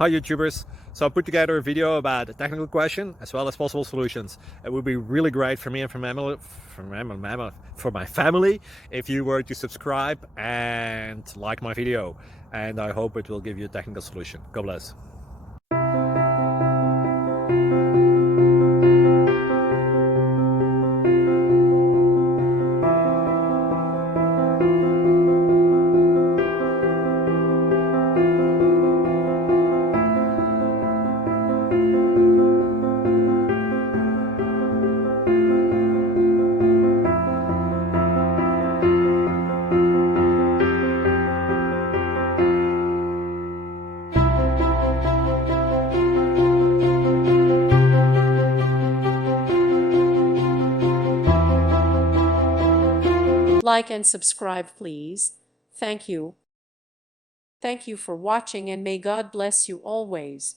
Hi YouTubers! So I put together a video about a technical question as well as possible solutions. It would be really great for me and for my family if you were to subscribe and like my video, and I hope it will give you a technical solution. God bless. Like and subscribe, please. Thank you. Thank you for watching, and may God bless you always.